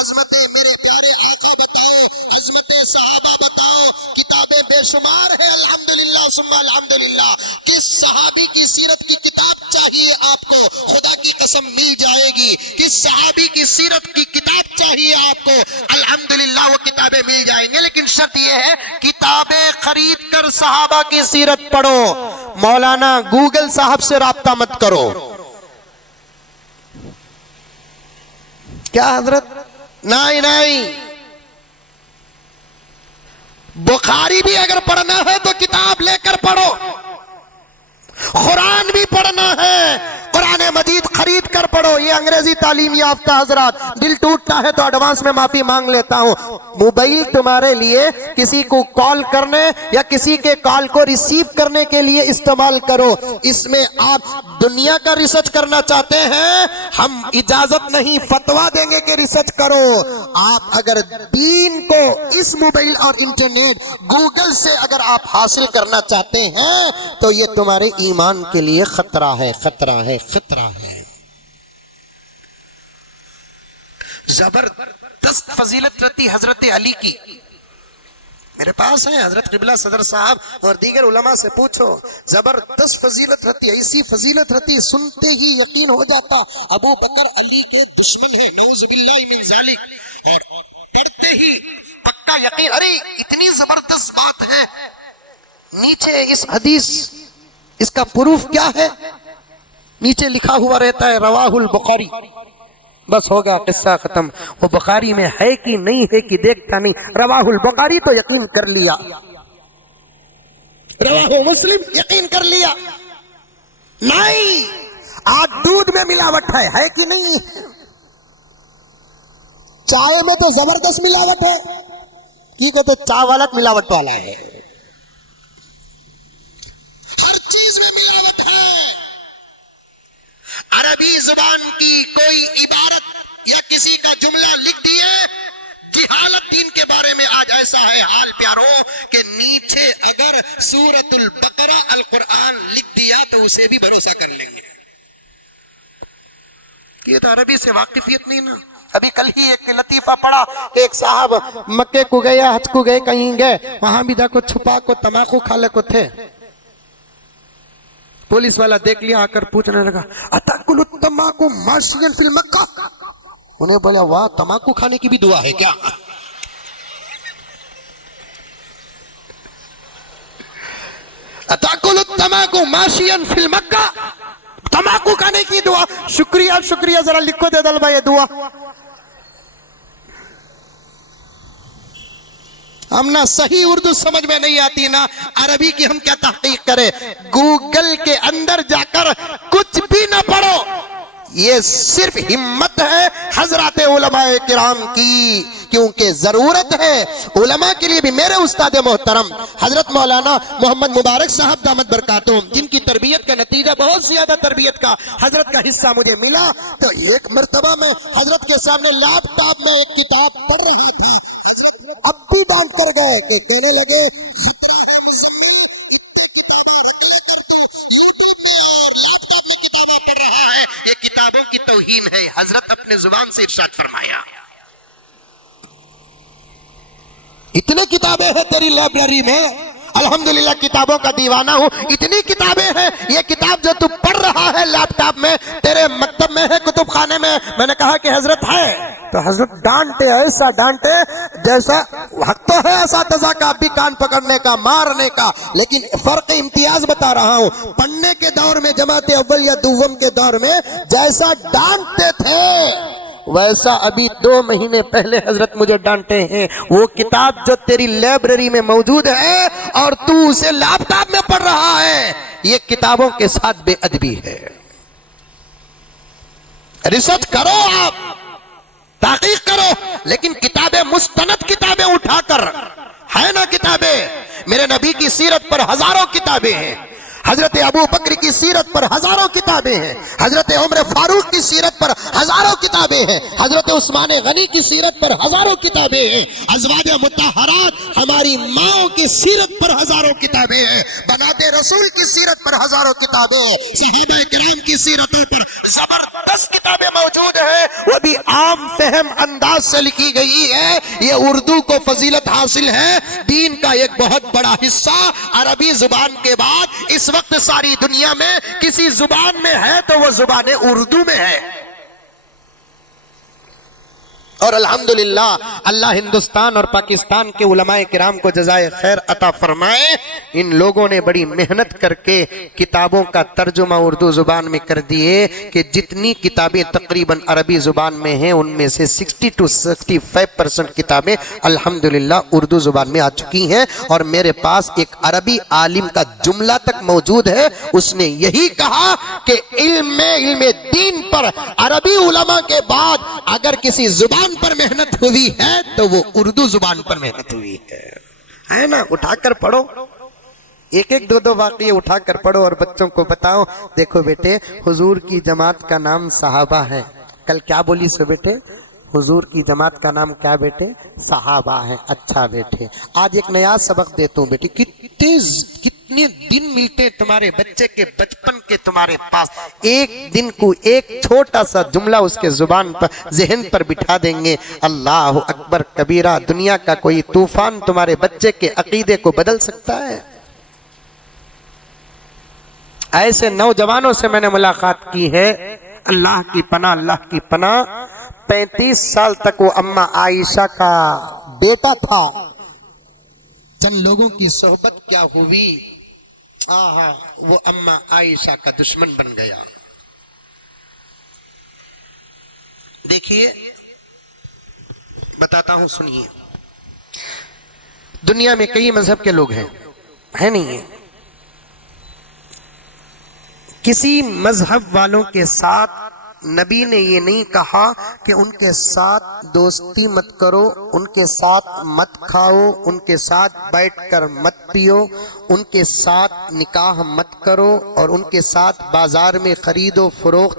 عظمت میرے پیارے آقا، بتاؤ عظمت صحابہ، بتاؤ. کتابیں بے شمار ہے الحمدللہ ثم الحمدللہ. کس صحابی کی سیرت کی کتاب چاہیے آپ کو؟ خدا کی قسم مل جائے گی. کس صحابی کی سیرت کی کتاب چاہیے آپ کو؟ الحمدللہ وہ کتابیں مل جائیں گے. لیکن شرط یہ ہے کتابیں خرید کر صحابہ کی سیرت پڑھو. مولانا گوگل صاحب سے رابطہ مت کرو. کیا حضرت؟ نہیں. بخاری بھی اگر پڑھنا ہے تو کتاب لے کر پڑھو. قرآن بھی پڑھنا ہے، قرآن مجید خرید کر پڑھو. یہ انگریزی تعلیم یافتہ حضرات، دل ٹوٹتا ہے تو ایڈوانس میں معافی مانگ لیتا ہوں. موبائل تمہارے لیے کسی کو کال کرنے یا کسی کے کال کو ریسیو کرنے کے لیے استعمال کرو. اس میں آپ دنیا کا ریسرچ کرنا چاہتے ہیں، ہم اجازت نہیں، فتویٰ دیں گے کہ ریسرچ کرو. آپ اگر دین کو اس موبائل اور انٹرنیٹ گوگل سے اگر آپ حاصل کرنا چاہتے ہیں تو یہ تمہارے ایمان کے لیے خطرہ ہے. زبردست فضیلت رہتی حضرت علی کی. میرے پاس ہے حضرت قبلہ صدر صاحب اور دیگر علماء سے پوچھو. زبردست فضیلت رہتی، ایسی فضیلت رہتی سنتے ہی یقین ہو جاتا ابو بکر علی کے دشمن ہے، نعوذ باللہ من ذالک. اور پڑھتے ہی پکا یقین. ارے اتنی زبردست بات ہے. نیچے اس حدیث، اس کا پروف کیا ہے؟ نیچے لکھا ہوا رہتا ہے رواہ البخاری. بس ہوگا قصہ ختم. وہ بخاری میں ہے کہ نہیں ہے کہ دیکھتا نہیں. رواہ البخاری تو یقین کر لیا، رواہ مسلم یقین کر لیا. نہیں، آج دودھ میں ملاوٹ ہے کہ نہیں؟ چائے میں تو زبردست ملاوٹ ہے. کی کہتے چائے والا ملاوٹ والا ہے. عربی زبان کی کوئی عبارت یا کسی کا جملہ لکھ دیے. جہالت دین کے بارے میں آج ایسا ہے حال پیاروں کہ نیچے اگر سورۃ البقرہ القرآن لکھ دیا تو اسے بھی بھروسہ کر لیں گے. یہ تو عربی سے واقفیت نہیں نا. ابھی کل ہی ایک لطیفہ پڑا، ایک صاحب مکے کو گئے، حج کو گئے، کہیں گئے، وہاں بھی دیکھو چھپا کو تماکو کھالے کو تھے. پولیس والا دیکھ لیا، آ کر پوچھنے لگا اتاکل التماکو ماشین فی المکہ. انہیں بولا واہ، تماکو کھانے کی بھی دعا ہے کیا؟ اتاکل التماکو ماشین فی المکہ، تماکو کھانے کی دعا. شکریہ شکریہ، ذرا لکھو دے دل بھائی دعا. ہم نہ صحیح اردو سمجھ میں نہیں آتی نا عربی کی ہم کیا تحقیق کریں. گوگل کے اندر جا کر کچھ بھی نہ پڑھو. یہ صرف ہمت ہے حضرات علماء کرام کی، کیونکہ ضرورت ہے علماء کے لیے بھی. میرے استاد محترم حضرت مولانا محمد مبارک صاحب دامت برکاتہم، جن کی تربیت کا نتیجہ بہت زیادہ تربیت کا حضرت کا حصہ مجھے ملا، تو ایک مرتبہ میں حضرت کے سامنے لیپ ٹاپ میں ایک کتاب پڑھ رہا تھا. اب بھی ڈانٹ کر گئے کہ کہنے لگے یہ کتابوں کی توہین ہے. حضرت اپنے زبان سے ارشاد فرمایا اتنے کتابیں ہیں تیری لائبریری میں، الحمدللہ کتابوں کا دیوانہ ہوں، اتنی کتابیں ہیں. یہ کتاب جو تو پڑھ رہا ہے لیپ ٹاپ میں تیرے مکتب میں ہے، کتب خانے میں. میں نے کہا کہ حضرت ہے، تو حضرت ڈانٹے، ایسا ڈانٹے جیسا حق تو ہے اساتذہ کا بھی کان پکڑنے کا، مارنے کا، لیکن فرق امتیاز بتا رہا ہوں. پڑھنے کے دور میں جماعت اول یا دوم کے دور میں جیسا ڈانٹتے تھے ویسا ابھی 2 مہینے پہلے حضرت مجھے ڈانٹے ہیں. وہ کتاب جو تیری لائبریری میں موجود ہے اور تو اسے لیپ ٹاپ میں پڑھ رہا ہے، یہ کتابوں کے ساتھ بے ادبی ہے. ریسرچ کرو، آپ تحقیق کرو، لیکن کتابیں مستند کتابیں اٹھا کر ہے نا. کتابیں میرے نبی کی سیرت پر ہزاروں کتابیں ہیں، حضرت ابو بکر کی سیرت پر ہزاروں کتابیں ہیں، حضرت عمر فاروق کی سیرت پر ہزاروں کتابیں ہیں، حضرت عثمان غنی کی سیرت پر ہزاروں کتابیں ہیں، ازواج مطہرات ہماری ماؤں کی سیرت پر ہزاروں کتابیں ہیں، بنات رسول کی سیرت پر ہزاروں کتابیں ہیں، صحابہ کرام کی سیرتوں پر زبردست کتابیں موجود ہیں. وہ بھی عام فہم انداز سے لکھی گئی ہے. یہ اردو کو فضیلت حاصل ہے. دین کا ایک بہت بڑا حصہ عربی زبان کے بعد اس وقت ساری دنیا میں کسی زبان میں ہے تو وہ زبان اردو میں ہے. اور الحمدللہ اللہ ہندوستان اور پاکستان کے علماء کرام کو جزائے خیر عطا فرمائے. ان لوگوں نے بڑی محنت کر کے کتابوں کا ترجمہ اردو زبان میں کر دیے کہ جتنی کتابیں تقریباً عربی زبان میں ہیں ان میں سے 60 to 65% کتابیں الحمدللہ اردو زبان میں آ چکی ہیں. اور میرے پاس ایک عربی عالم کا جملہ تک موجود ہے. اس نے یہی کہا کہ علم دین پر عربی علماء کے بعد اگر کسی زبان پر محنت ہوئی ہے تو وہ اردو زبان پر محنت ہوئی ہے نا. اٹھا کر پڑھو، ایک 2 واقعے اٹھا کر پڑھو اور بچوں کو بتاؤ. دیکھو بیٹے، حضور کی جماعت کا نام صحابہ ہے. کل کیا بولی سو بیٹے؟ حضور کی جماعت کا نام کیا بیٹے؟ صحابہ ہے. اچھا بیٹے، آج ایک نیا سبق دیتا ہوں بیٹے. کتنے دن ملتے تمہارے بچے کے بچپن کے تمہارے پاس، ایک دن کو ایک چھوٹا سا جملہ اس کے زبان پر ذہن پر بٹھا دیں گے. اللہ اکبر کبیرہ. دنیا کا کوئی طوفان تمہارے بچے کے عقیدے کو بدل سکتا ہے. ایسے نوجوانوں سے میں نے ملاقات کی ہے. اللہ کی پناہ، اللہ کی پناہ. 35 سال تک وہ اماں عائشہ کا بیٹا تھا. چند لوگوں کی صحبت کیا ہوئی، وہ اماں عائشہ کا دشمن بن گیا. دیکھیے بتاتا ہوں، سنیے. دنیا میں کئی مذہب کے لوگ ہیں نہیں ہیں. کسی مذہب والوں کے ساتھ نبی نے یہ نہیں کہا کہ ان کے ساتھ دوستی مت کرو، ان کے ساتھ مت کھاؤ، ان کے ساتھ بیٹھ کر مت پیو، ان کے ساتھ نکاح مت کرو، اور ان کے ساتھ بازار میں خرید و فروخت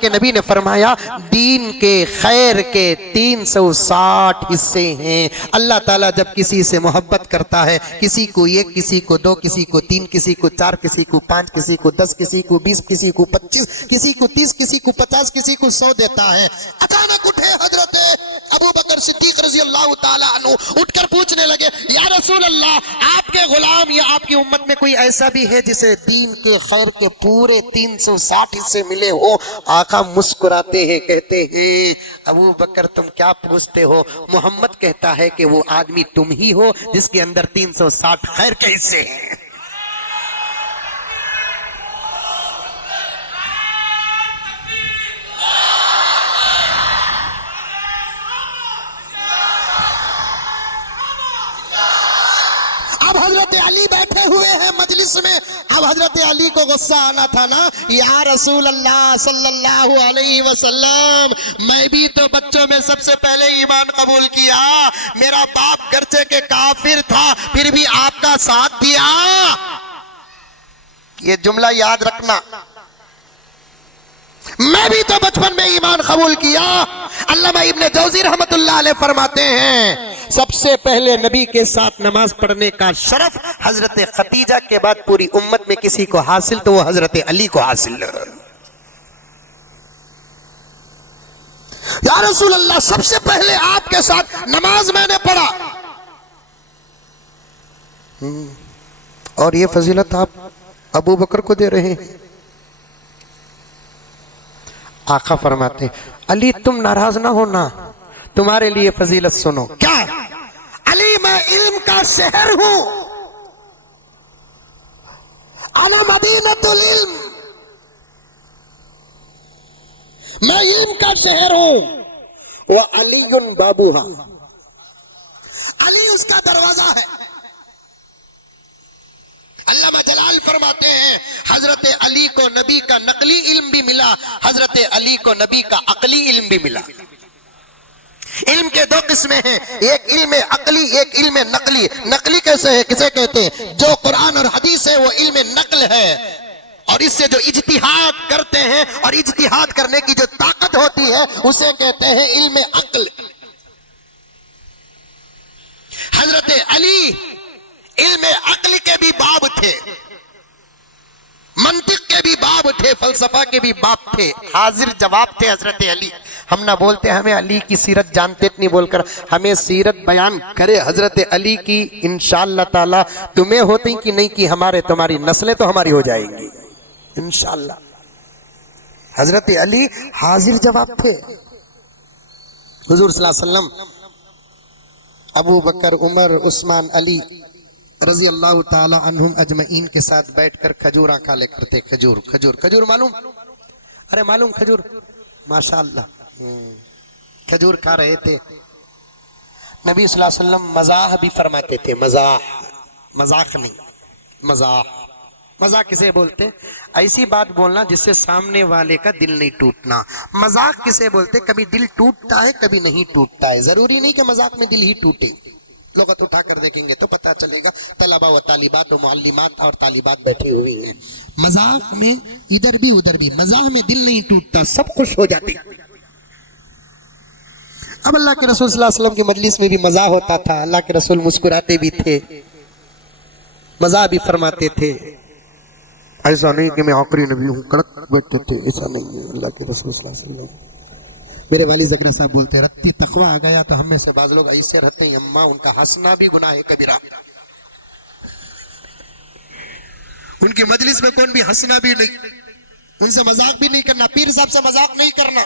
کے نبی نے فرمایا دین کے خیر کے 360 حصے ہیں. اللہ تعالیٰ جب کسی سے محبت کرتا ہے، کسی کو 1، کسی کو 2، کسی کو 3، کسی کو 4، کسی کو 5، کسی کو 10، کسی کو 20، کسی کو 25، کسی کو 30، کسی کو 50، کسی کو 100 دیتا ہے. اچانک اٹھے حضرت ابو بکر صدیق رضی اللہ تعالی عنہ، اٹھ کر پوچھنے لگے یا رسول اللہ، آپ کے غلام یا آپ کی امت میں کوئی ایسا بھی ہے جسے دین کے خیر کے پورے 360 حصے ملے ہو؟ آقا مسکراتے ہیں، کہتے ہیں ابو بکر تم کیا پوچھتے ہو، محمد کہتا ہے کہ وہ آدمی تم ہی ہو جس کے اندر 360 خیر کے حصے ہیں. اب حضرت علی بیٹھے ہوئے ہیں مجلس میں. اب حضرت علی کو غصہ آنا تھا نا، یا رسول اللہ صلی اللہ علیہ وسلم، میں بھی تو بچوں میں سب سے پہلے ایمان قبول کیا، میرا باپ گرچہ کے کافر تھا پھر بھی آپ کا ساتھ دیا. یہ جملہ یاد رکھنا، میں بھی تو بچپن میں ایمان قبول کیا. علامہ ابن جوزی رحمت اللہ علیہ فرماتے ہیں سب سے پہلے نبی کے ساتھ نماز پڑھنے کا شرف حضرت خدیجہ کے بعد پوری امت میں کسی کو حاصل تو وہ حضرت علی کو حاصل. یا رسول اللہ سب سے پہلے آپ کے ساتھ نماز میں نے پڑھا. اور یہ فضیلت آپ ابو بکر کو دے رہے ہیں. آقا فرماتے ہیں علی تم ناراض نہ ہونا، تمہارے لیے فضیلت سنو. کیا؟ علی میں علم کا شہر ہوں، انا مدینۃ العلم، میں علم کا شہر ہوں. وعلی بابوہا، علی اس کا دروازہ ہے. علامہ جلال فرماتے ہیں حضرت علی کو نبی کا نقلی علم بھی ملا، حضرت علی کو نبی کا عقلی علم بھی ملا. علم کے 2 قسمیں ہیں، ایک علم عقلی، ایک علم نقلی. نقلی کیسے ہے، کسے کہتے ہیں؟ جو قرآن اور حدیث ہے وہ علم نقل ہے، اور اس سے جو اجتہاد کرتے ہیں اور اجتہاد کرنے کی جو طاقت ہوتی ہے اسے کہتے ہیں علم عقل. حضرت علی علم عقل کے بھی باب تھے، منطق کے بھی باب تھے، فلسفہ کے بھی باب تھے، حاضر جواب تھے حضرت علی. ہم نہ بولتے ہمیں علی کی سیرت جانتے اتنی بول کر، ہمیں سیرت بیان کرے حضرت علی کی انشاءاللہ تعالی. تمہیں ہوتی کہ نہیں کہ ہمارے تمہاری نسلیں تو ہماری ہو جائیں گی انشاءاللہ. حضرت علی حاضر جواب تھے. حضور صلی اللہ علیہ وسلم ابو بکر، عمر، عثمان، علی رضی اللہ تعالی عنہم اجمعین کے ساتھ بیٹھ کر کھجوراں کھا لے کرتے. کھجور معلوم؟ ارے معلوم کھجور، ماشاءاللہ کھجور کھا رہے تھے. نبی صلی اللہ علیہ وسلم مزاح بھی فرماتے تھے. مذاق نہیں، مزاح کسے بولتے؟ ایسی بات بولنا جس سے سامنے والے کا دل نہیں ٹوٹنا. مذاق کسے بولتے؟ کبھی دل ٹوٹتا ہے کبھی نہیں ٹوٹتا ہے. ضروری نہیں کہ مذاق میں دل ہی ٹوٹے. لغت اٹھا کر دیکھیں گے تو پتہ چلے گا طلبہ و طالبات و معلمات اور طالبات بیٹھے ہوئے ہیں. مذاق میں ادھر بھی ادھر بھی، مزاح میں دل نہیں ٹوٹتا، سب خوش ہو جاتے. اب اللہ کے رسول صلی اللہ علیہ وسلم کی مجلس میں بھی مزاح ہوتا تھا. اللہ کے رسول مسکراتے بھی تھے، مزاح بھی فرماتے تھے. ایسا نہیں کہ میں آخری نبی ہوں کڑک بیٹھتے تھے، ایسا نہیں ہے. اللہ کے رسول صلی اللہ علیہ وسلم، میرے والد زکریا صاحب بولتے رتی تقوی آ گیا تو ہم میں سے بعض لوگ ایسے رہتے ہیں اماں ان کا ہنسنا بھی گناہ ہے کبیرہ. ان کی مجلس میں کون بھی ہنسنا بھی نہیں، ان سے مذاق بھی نہیں کرنا. پیر صاحب سے مذاق نہیں کرنا،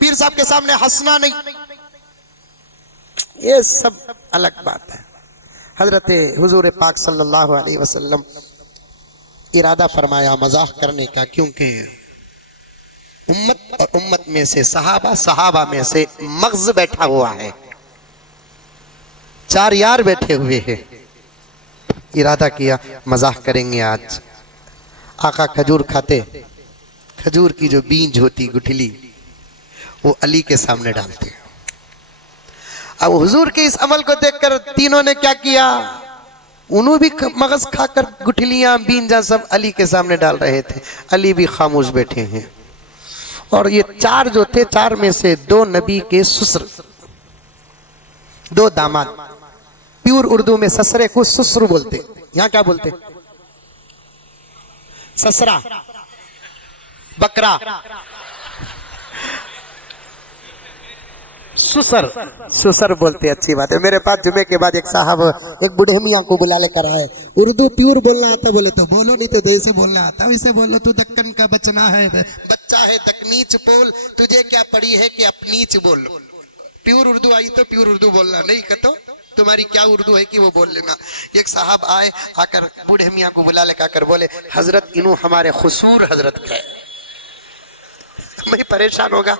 پیر صاحب کے سامنے ہنسنا نہیں، یہ سب الگ بات ہے. حضرت حضور پاک صلی اللہ علیہ وسلم ارادہ فرمایا مزاح کرنے کا، کیونکہ امت اور امت میں سے صحابہ میں سے مغز بیٹھا ہوا ہے، 4 یار بیٹھے ہوئے ہیں. ارادہ کیا مزاح کریں گے آج. آقا کھجور کھاتے، کھجور کی جو بیج ہوتی گٹھلی وہ علی کے سامنے ڈالتے. اب حضور کے اس عمل کو دیکھ کر تینوں نے کیا کیا، انہوں بھی مغز کھا کر گٹھلیاں بینجا سب علی کے سامنے ڈال رہے تھے. علی بھی خاموش بیٹھے ہیں. اور یہ چار جو تھے، چار میں سے دو نبی کے سسر، دو داماد. پیور اردو میں سسرے کو سسر بولتے. یہاں کیا بولتے؟ سسرا، بکرا، سسر. سسر بولتے. اچھی بات ہے. میرے پاس جمعے کے بعد ایک صاحب ایک بوڑھے میاں کو بلا لے کر آئے. اردو پیور بولنا آتا؟ بولے تو بولو، نہیں تو ایسے بولنا آتا. ویسے بولو، تو دکن کا بچنا ہے، بچہ ہے، دکنیچ بول. تجھے کیا پڑی ہے کہ اپنیچ بول. پیور اردو آئی تو پیور اردو بولنا، نہیں کہ تو تمہاری کیا اردو ہے کہ وہ بول لینا. ایک صاحب آئے، آ کر بوڑھے میاں کو بلا لے کر بولے حضرت انہوں ہمارے قصور حضرت کا ہے. میں پریشان ہوگا،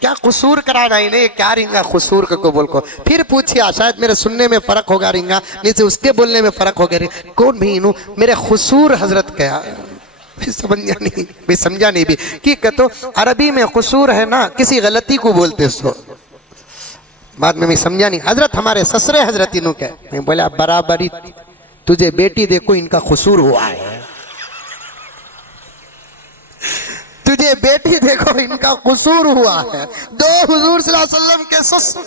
کیا قصور کرانا ہی نہیں، کیا رنگا قصور کو بول کو. پھر پوچھیا، شاید میرے سننے میں فرق ہوگا رنگا، نیچے اس کے بولنے میں فرق ہوگا. کون بھی انہوں میرے قصور حضرت کا ہے. سمجھا نہیں بھی کہ تو عربی میں قصور ہے نا، کسی غلطی کو بولتے سو. بعد میں سمجھا نہیں. حضرت ہمارے سسرے حضرت انہوں کے. میں بولا برابری، تجھے بیٹی دیکھو ان کا قصور ہوا ہے، تجھے بیٹی دیکھو ان کا قصور ہوا ہے. دو حضور صلی اللہ علیہ وسلم کے سسر،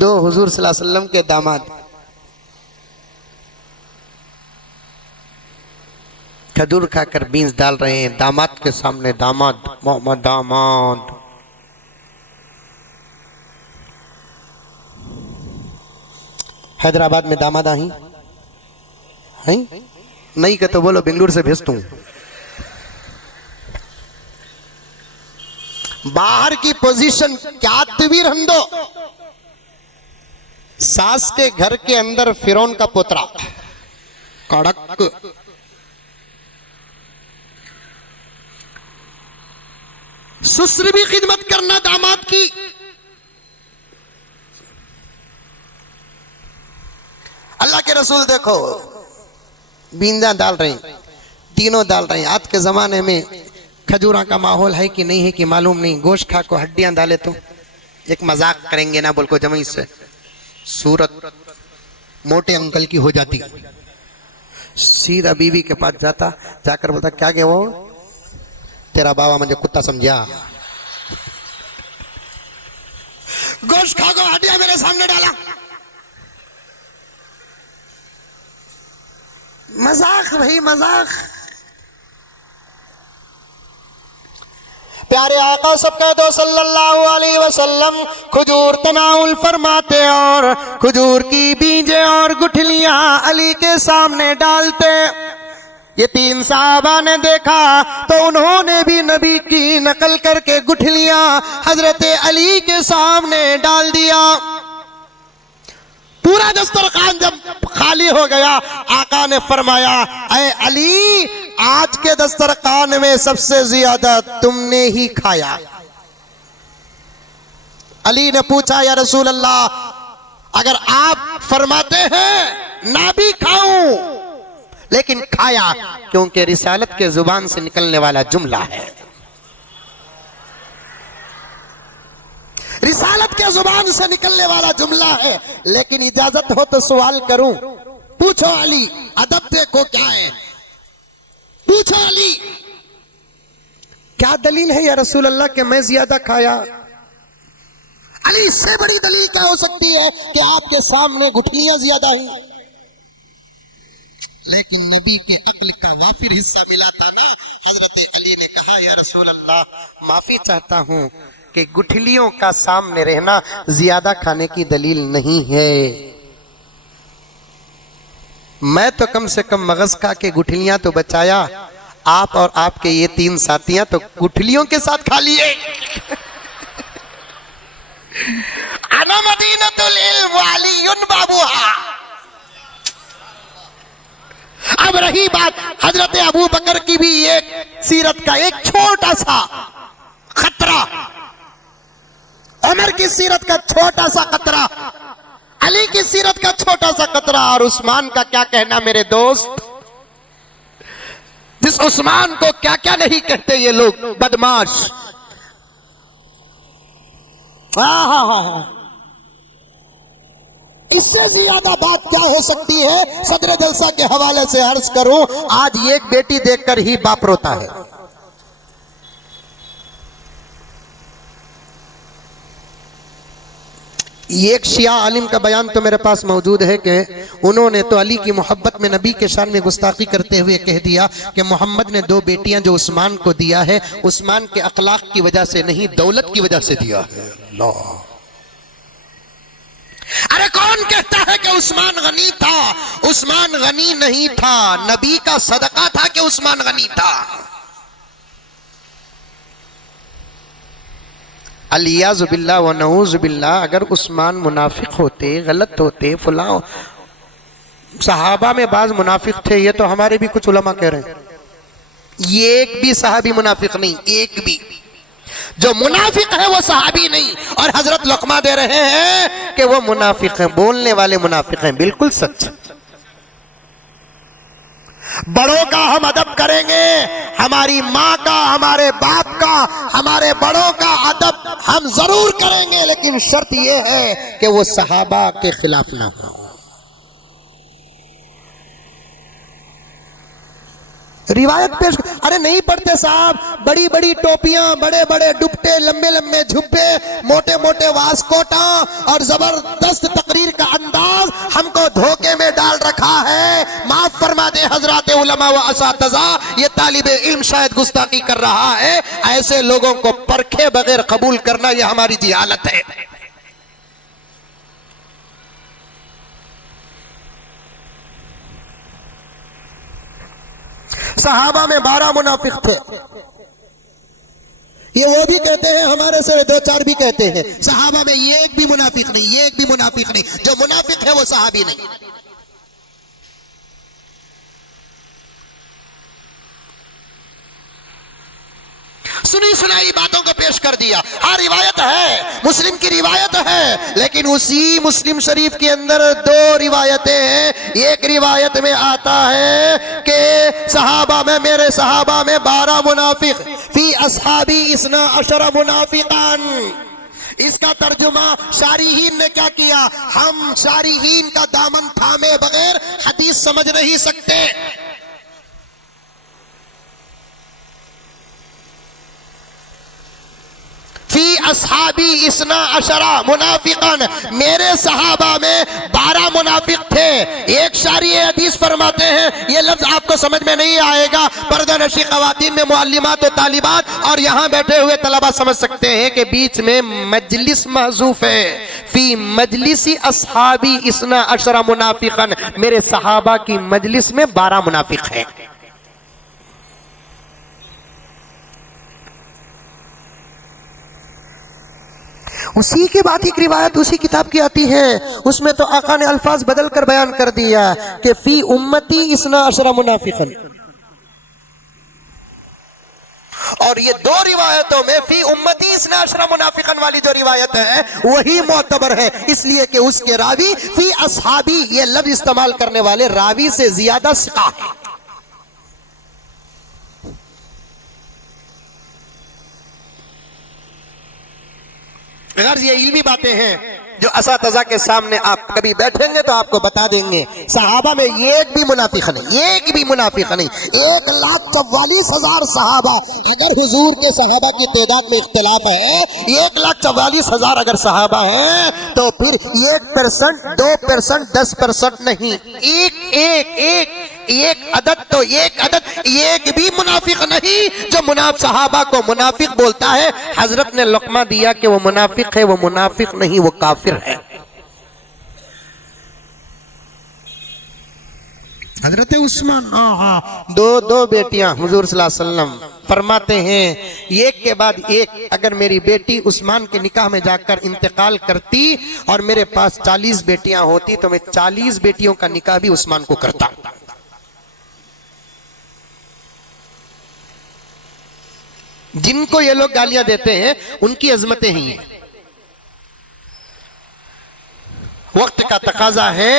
دو حضور صلی اللہ علیہ وسلم کے داماد. کھجور کھا کر بینز ڈال رہے ہیں داماد کے سامنے. داماد، محمد داماد. حیدرآباد میں داماد آئیں نہیں کہ تو بولو بنگلور سے بھیجتا ہوں. باہر کی پوزیشن کیا تبیر ہندو. ساس کے گھر کے اندر فرعون کا پوترا کڑک. سسر بھی خدمت کرنا داماد کی. اللہ کے رسول دیکھو بینداں ڈال رہے ہیں، تینوں ڈال رہے ہیں. آج کے زمانے میں کھجوراں کا ماحول ہے کہ نہیں ہے کہ معلوم نہیں. گوشت کھا کو ہڈیاں ڈالے تو ایک مذاق کریں گے نا بول کو جمعی سے. صورت موٹے انکل کی ہو جاتی. سیدھا بیوی کے پاس جاتا، جا کر بولتا کیا کہ وہ تیرا بابا مجھے کتا سمجھا، گوشت کھا کو ہڈیاں میرے سامنے ڈالا. مذاق بھائی مذاق. پیارے آقا سب کہہ دو صلی اللہ علیہ وسلم کھجور تناول فرماتے اور کھجور کی بیجیں اور گٹھلیاں علی کے سامنے ڈالتے. یہ تین صحابہ نے دیکھا تو انہوں نے بھی نبی کی نقل کر کے گٹھلیاں حضرت علی کے سامنے ڈال دیا. پورا دسترخوان جب خالی ہو گیا، آقا نے فرمایا اے علی، آج کے دسترخوان میں سب سے زیادہ تم نے ہی کھایا. علی نے پوچھا یا رسول اللہ، اگر آپ فرماتے ہیں نہ بھی کھاؤں لیکن کھایا، کیونکہ رسالت کے زبان سے نکلنے والا جملہ ہے. رسالت کے زبان سے نکلنے والا جملہ ہے. لیکن اجازت ہو تو سوال کروں. پوچھو علی، ادب دیکھو کیا ہے. پوچھو علی، کیا دلیل ہے یا رسول اللہ کہ میں زیادہ کھایا؟ علی، اس سے بڑی دلیل کیا ہو سکتی ہے کہ آپ کے سامنے گٹھلیاں زیادہ ہیں. لیکن نبی کے عقل کا وافر حصہ ملا تھا نا. حضرت علی نے کہا یا رسول اللہ، معافی چاہتا ہوں کہ گٹھلیوں کا سامنے رہنا زیادہ کھانے کی دلیل نہیں ہے. میں تو کم سے کم مغز کھا کے گٹھلیاں تو بچایا، آپ اور آپ کے یہ تین ساتھیاں تو گٹھلیوں کے ساتھ کھا لیے. انا مدینۃ العلم وعلی بابوہا. اب رہی بات حضرت ابو بکر کی بھی ایک سیرت کا ایک چھوٹا سا خطرہ، عمر کی سیرت کا چھوٹا سا قطرہ، علی کی سیرت کا چھوٹا سا قطرہ، اور عثمان کا کیا کہنا میرے دوست. جس عثمان کو کیا کیا نہیں کہتے یہ لوگ، بدماش. اس سے زیادہ بات کیا ہو سکتی ہے؟ صدر جلسہ کے حوالے سے عرض کروں، آج ایک بیٹی دیکھ کر ہی باپ روتا ہے۔ ایک شیعہ عالم کا بیان تو میرے پاس موجود ہے کہ انہوں نے تو علی کی محبت میں نبی کے شان میں گستاخی کرتے ہوئے کہہ دیا کہ محمد نے 2 بیٹیاں جو عثمان کو دیا ہے، عثمان کے اخلاق کی وجہ سے نہیں، دولت کی وجہ سے دیا ہے۔ اللہ! ارے کون کہتا ہے کہ عثمان غنی تھا؟ عثمان غنی نہیں تھا، نبی کا صدقہ تھا کہ عثمان غنی تھا۔ الیاذ باللہ و نعوذ باللہ، اگر عثمان منافق ہوتے، غلط ہوتے، فلاں صحابہ میں بعض منافق تھے، یہ تو ہمارے بھی کچھ علماء کہہ رہے ہیں، یہ ایک بھی صحابی منافق نہیں، ایک بھی۔ جو منافق ہے وہ صحابی نہیں، اور حضرت لقمہ دے رہے ہیں کہ وہ منافق ہیں، بولنے والے منافق ہیں، بالکل سچ۔ بڑوں کا ہم ادب کریں گے، ہماری ماں کا، ہمارے باپ کا، ہمارے بڑوں کا ادب ہم ضرور کریں گے، لیکن شرط یہ ہے کہ وہ صحابہ کے خلاف نہ ہو۔ روایت پیش، ارے نہیں پڑھتے صاحب، بڑی بڑی ٹوپیاں، بڑے بڑے ڈبٹے، لمبے لمبے جھبے، موٹے موٹے واسکوٹاں اور زبردست تقریر کا انداز ہم کو دھوکے میں ڈال رکھا ہے۔ معاف فرما دے حضرات علماء و اساتذہ، یہ طالب علم شاید گستاخی کر رہا ہے، ایسے لوگوں کو پرکھے بغیر قبول کرنا یہ ہماری جہالت ہے۔ صحابہ میں 12 منافق تھے، یہ وہ بھی کہتے ہیں، ہمارے سے 2-4 بھی کہتے ہیں، صحابہ میں ایک بھی منافق نہیں، ایک بھی منافق نہیں، جو منافق ہے وہ صحابی نہیں۔ سنی سنائی باتوں کو پیش کر دیا۔ ہاں روایت ہے، مسلم کی روایت ہے، لیکن اسی مسلم شریف کے اندر 2 روایتیں ہیں۔ ایک روایت میں آتا ہے کہ صحابہ میں، میرے صحابہ میں 12 منافق، فی اصحابی 12 منافقان۔ اس کا ترجمہ شارحین نے کیا کیا؟ ہم شارحین کا دامن تھامے بغیر حدیث سمجھ نہیں سکتے۔ فی اصحابی 12 منافقان، میرے صحابہ میں 12 منافق تھے۔ ایک شارح حدیث فرماتے ہیں، یہ لفظ آپ کو سمجھ میں نہیں آئے گا، پردہ نشی خواتین میں معلمات و طالبات اور یہاں بیٹھے ہوئے طلبہ سمجھ سکتے ہیں کہ بیچ میں مجلس محذوف ہے۔ فی مجلس اصحابی 12 منافقان، میرے صحابہ کی مجلس میں 12 منافق ہیں۔ اسی کے بعد ایک روایت اسی کتاب کی آتی ہے، اس میں تو آقا نے الفاظ بدل کر بیان کر دیا کہ فی امتی 12 منافقن، اور یہ 2 روایتوں میں فی امتی 12 منافقن والی جو روایت ہے وہی معتبر ہے، اس لیے کہ اس کے راوی فی اصحابی یہ لفظ استعمال کرنے والے راوی سے زیادہ ثقہ ہے۔ غرض یہ علمی باتیں ہیں جو اساتذہ کے سامنے آپ کبھی بیٹھیں گے تو آپ کو بتا دیں گے۔ صحابہ میں ایک بھی منافق نہیں، ایک بھی منافق نہیں۔ 1,44,000 صحابہ، اگر حضور کے صحابہ کی تعداد میں اختلاف ہے، 1,44,000 اگر صحابہ ہیں تو پھر 1%، 2%، 10% نہیں، ایک عدد تو ایک عدد، ایک بھی منافق نہیں جو صحابہ کو منافق بولتا ہے۔ حضرت نے لقمہ دیا کہ وہ منافق ہے، وہ منافق نہیں، وہ کافر ہے۔ حضرت عثمان دو بیٹیاں، حضور صلی اللہ علیہ وسلم فرماتے ہیں ایک کے بعد ایک، اگر میری بیٹی عثمان کے نکاح میں جا کر انتقال کرتی اور میرے پاس 40 بیٹیاں ہوتی تو میں 40 بیٹیوں کا نکاح بھی عثمان کو کرتا۔ جن کو یہ لوگ گالیاں دیتے ہیں ان کی عظمتیں ہی ہیں۔ وقت کا تقاضا ہے،